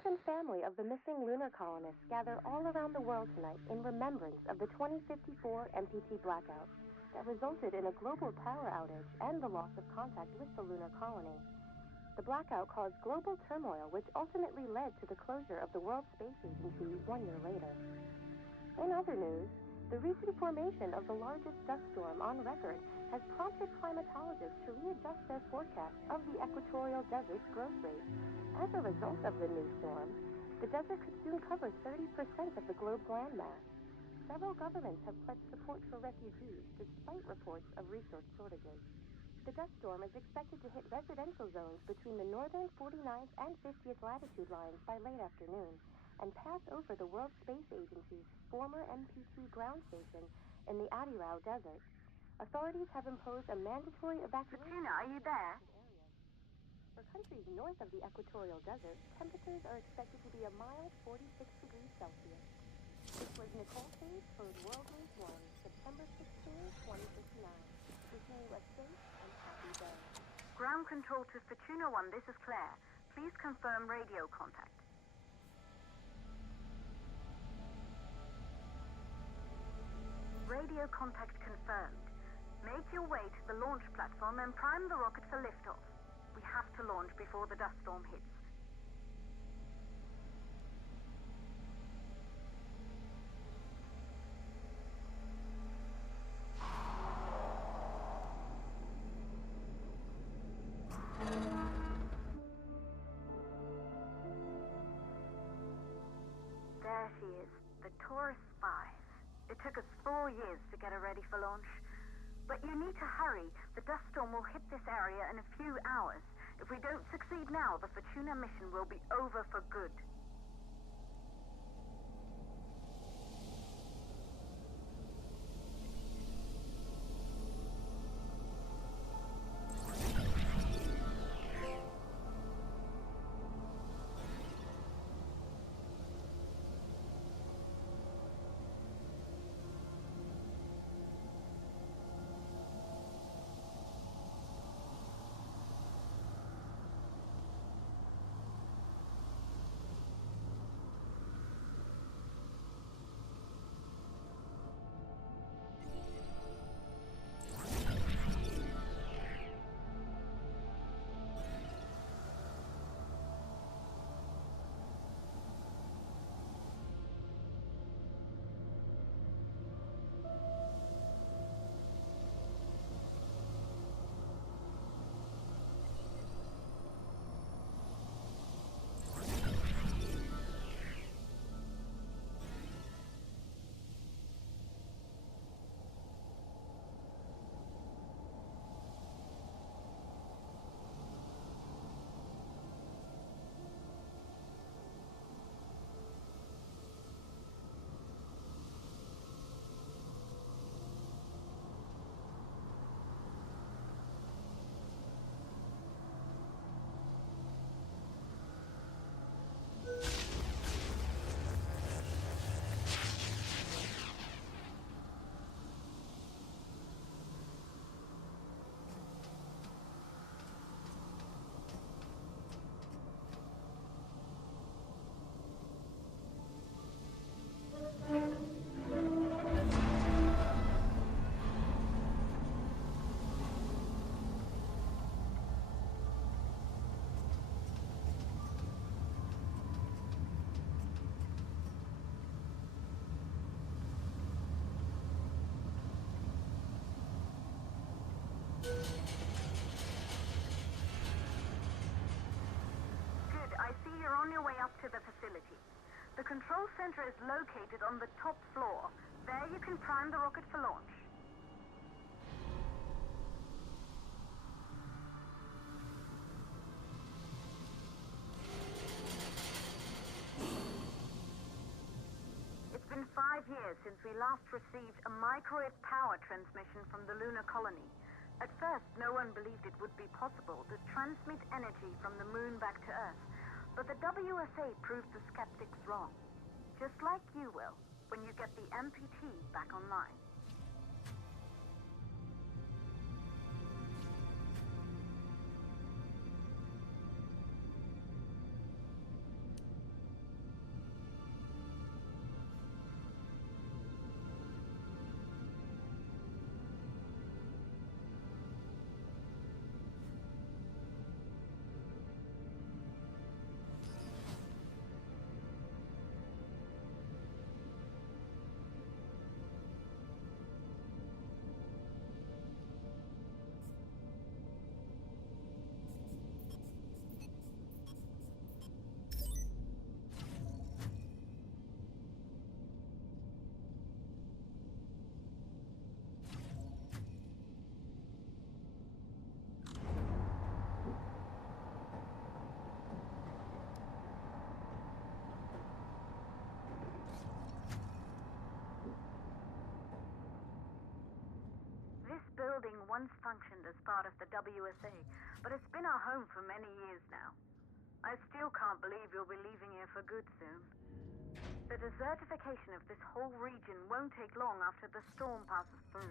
Friends and family of the missing lunar colonists gather all around the world tonight in remembrance of the 2054 MPT blackout that resulted in a global power outage and the loss of contact with the lunar colony. The blackout caused global turmoil, which ultimately led to the closure of the World Space Agency 1 year later. In other news, the recent formation of the largest dust storm on record has prompted climatologists to readjust their forecast of the equatorial desert's growth rate. As a result of the new storm, the desert could soon cover 30% of the globe's landmass. Several governments have pledged support for refugees despite reports of resource shortages. The dust storm is expected to hit residential zones between the northern 49th and 50th latitude lines by late afternoon and pass over the World Space Agency's former MPT ground station in the Adirau Desert. Authorities have imposed a mandatory evacuation. Fortuna, are you there? For countries north of the equatorial desert, temperatures are expected to be a mild 46 degrees Celsius. This was Nicole Page for World News 1, September 16, 2059. Wishing you a safe and happy day. Ground control to Fortuna 1, this is Claire. Please confirm radio contact. Radio contact confirmed. Make your way to the launch platform and prime the rocket for liftoff. We have to launch before the dust storm hits. There she is, the Taurus 5. It took us 4 years to get her ready for launch. But you need to hurry. The dust storm will hit this area in a few hours. If we don't succeed now, the Fortuna mission will be over for good. You're on your way up to the facility. The control center is located on the top floor. There you can prime the rocket for launch. It's been 5 years since we last received a microwave power transmission from the lunar colony. At first, no one believed it would be possible to transmit energy from the moon back to Earth. But the WSA proved the skeptics wrong. Just like you will, when you get the MPT back online. functioned as part of the WSA, but it's been our home for many years now. I still can't believe you'll be leaving here for good soon. The desertification of this whole region won't take long after the storm passes through.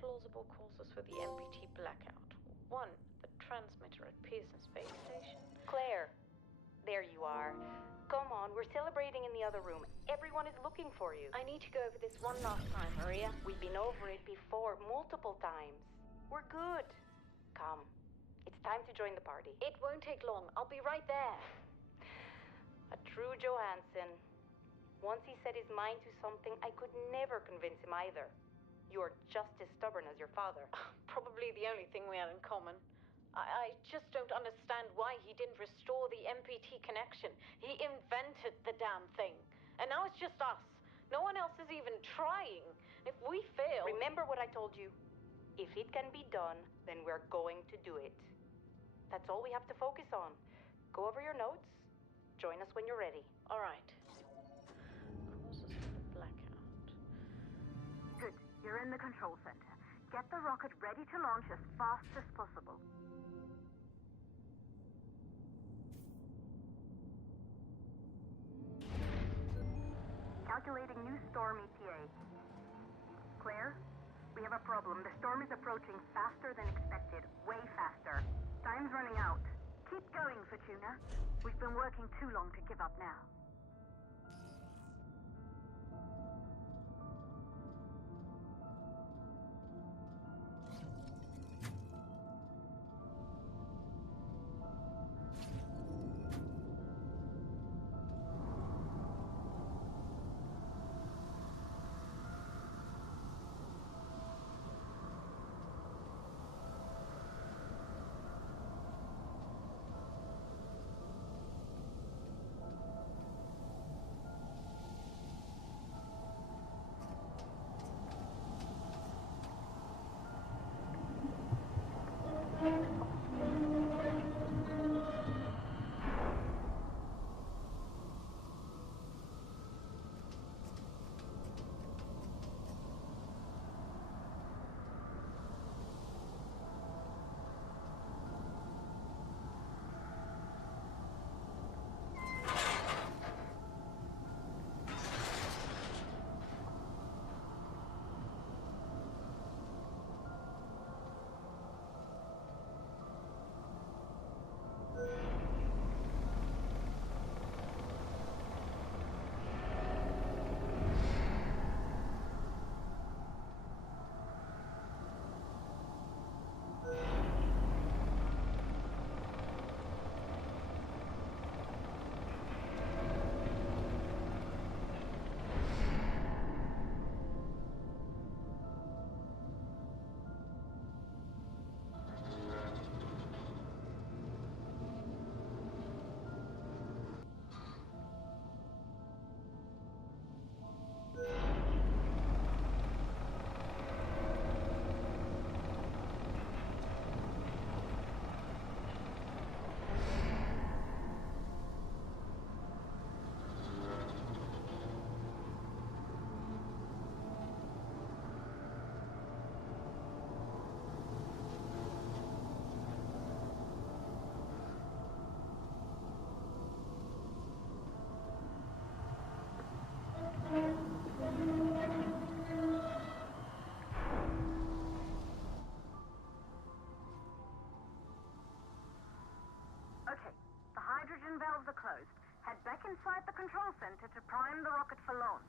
Plausible causes for the MPT blackout. 1, the transmitter at Pearson's space station. Claire, there you are. Come on, we're celebrating in the other room. Everyone is looking for you. I need to go over this one last time, Maria. We've been over it before, multiple times. We're good. Come. It's time to join the party. It won't take long. I'll be right there. A true Johansson. Once he set his mind to something, I could never convince him either. You're just as stubborn as your father. Probably the only thing we had in common. I just don't understand why he didn't restore the MPT connection. He invented the damn thing. And now it's just us. No one else is even trying. If we fail... Remember what I told you. If it can be done, then we're going to do it. That's all we have to focus on. Go over your notes. Join us when you're ready. All right. Causes of the blackout. Good. You're in the control center. Get the rocket ready to launch as fast as possible. Calculating new storm ETA. Claire? We have a problem. The storm is approaching faster than expected. Way faster. Time's running out. Keep going, Fortuna. We've been working too long to give up now. Prime the rocket for launch.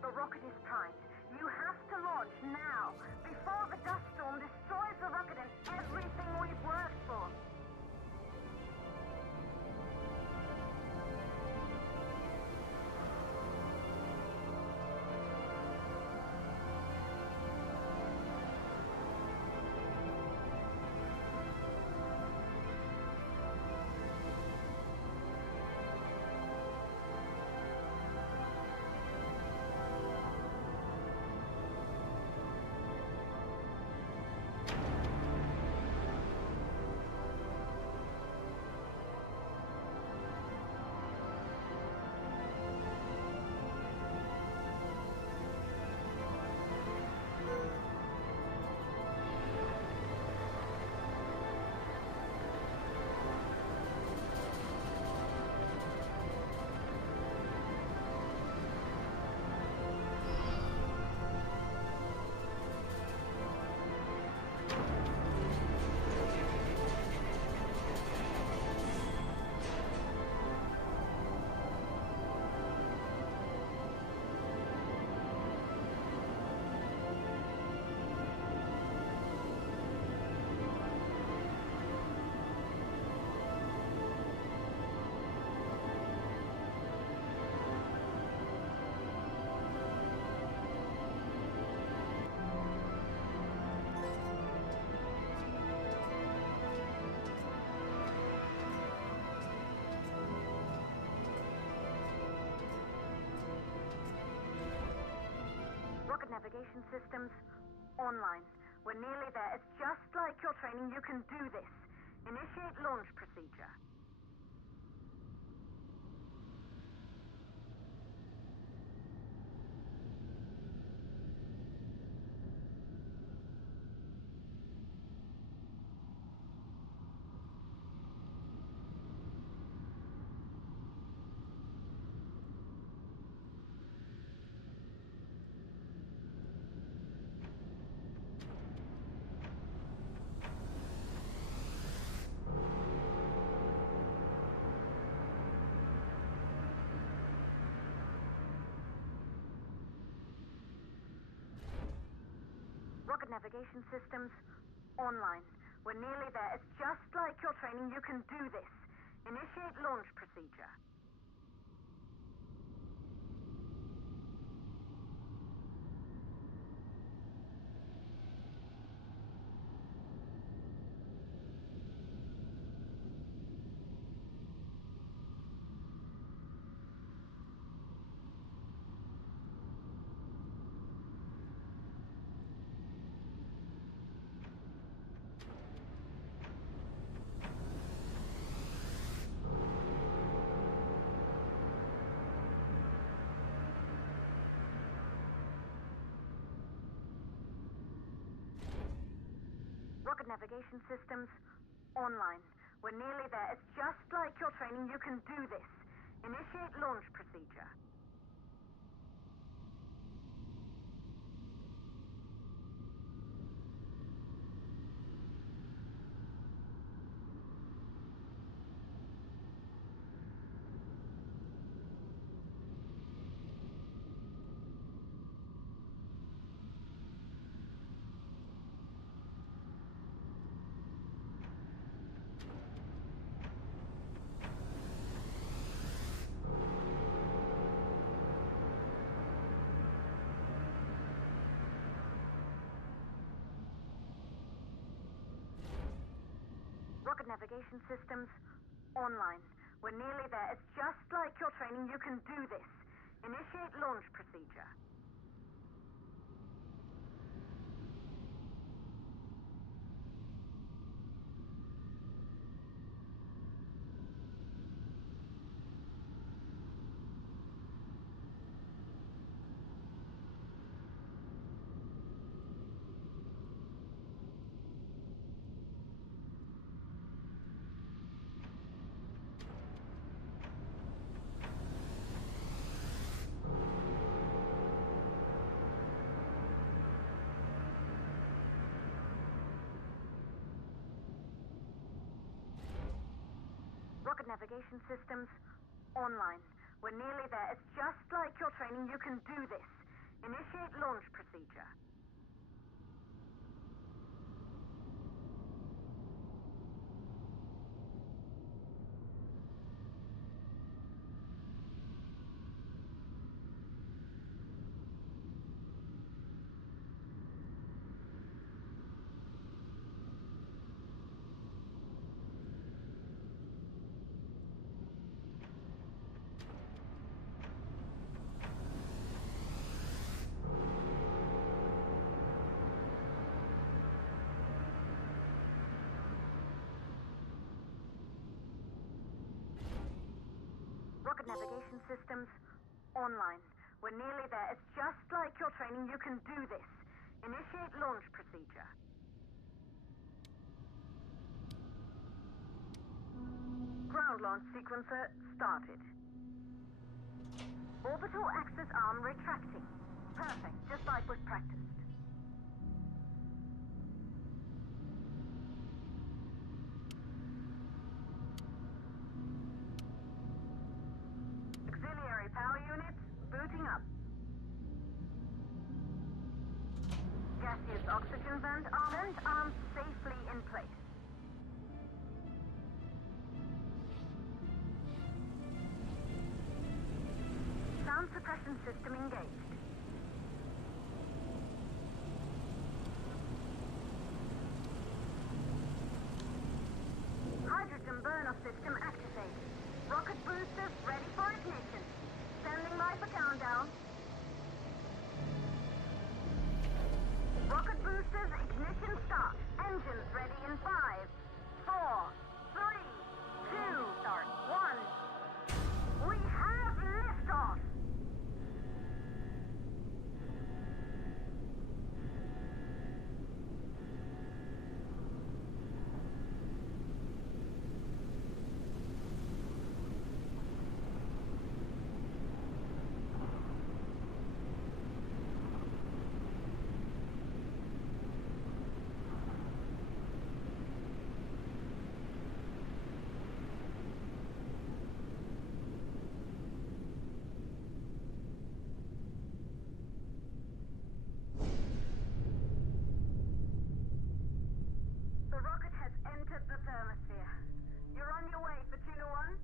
The rocket is primed. You have to launch now, before the dust storm destroys the rocket and everything we've worked for. Navigation systems online. We're nearly there. It's just like your training. You can do this. Initiate launch procedure. Navigation systems online. We're nearly there. It's just like your training. You can do this. Initiate launch procedure. Navigation systems online. We're nearly there. It's just like your training. You can do this. Initiate launch procedure. Navigation systems online. We're nearly there. It's just like your training. You can do this. Initiate launch procedure. navigation systems online. We're nearly there. It's just like your training. You can do this. Initiate launch procedure. Rocket navigation systems online. We're nearly there. It's just like your training. You can do this. Initiate launch procedure. Ground launch sequencer started. Orbital axis arm retracting. Perfect, just like was practiced. Auxiliary power units booting up. Gaseous oxygen vent arms safely in place. Sound suppression system engaged. Hydrogen burn-off system activated. Rocket boosters ready for ignition. Standing by for countdown. Rocket boosters ignition start. Engines ready in 5, 4, 3, 2, start, 1. We have liftoff! Entered the thermosphere. You're on your way, Fortuna 1.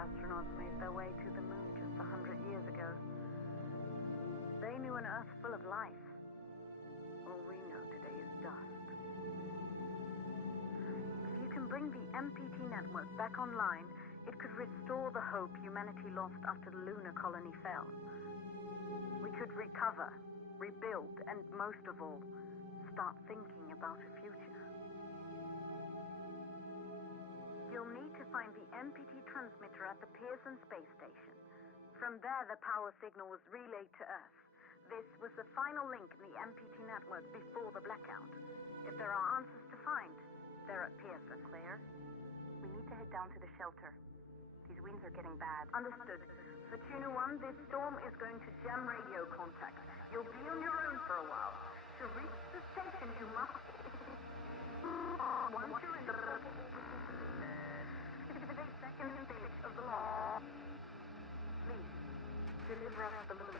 Astronauts made their way to the moon just 100 years ago. They knew an Earth full of life. All we know today is dust. If you can bring the MPT network back online, it could restore the hope humanity lost after the lunar colony fell. We could recover, rebuild, and most of all, start thinking about a future. You'll need to find the MPT transmitter at the Pearson space station. From there, the power signal was relayed to Earth. This was the final link in the MPT network before the blackout. If there are answers to find, they're at Pearson. Claire, we need to head down to the shelter. These winds are getting bad. Understood. Fortuna 1, this storm is going to jam radio contact. You'll be on your own for a while. To reach the station, you must... Once you're in the... second village of the law. Please, deliver us the moon.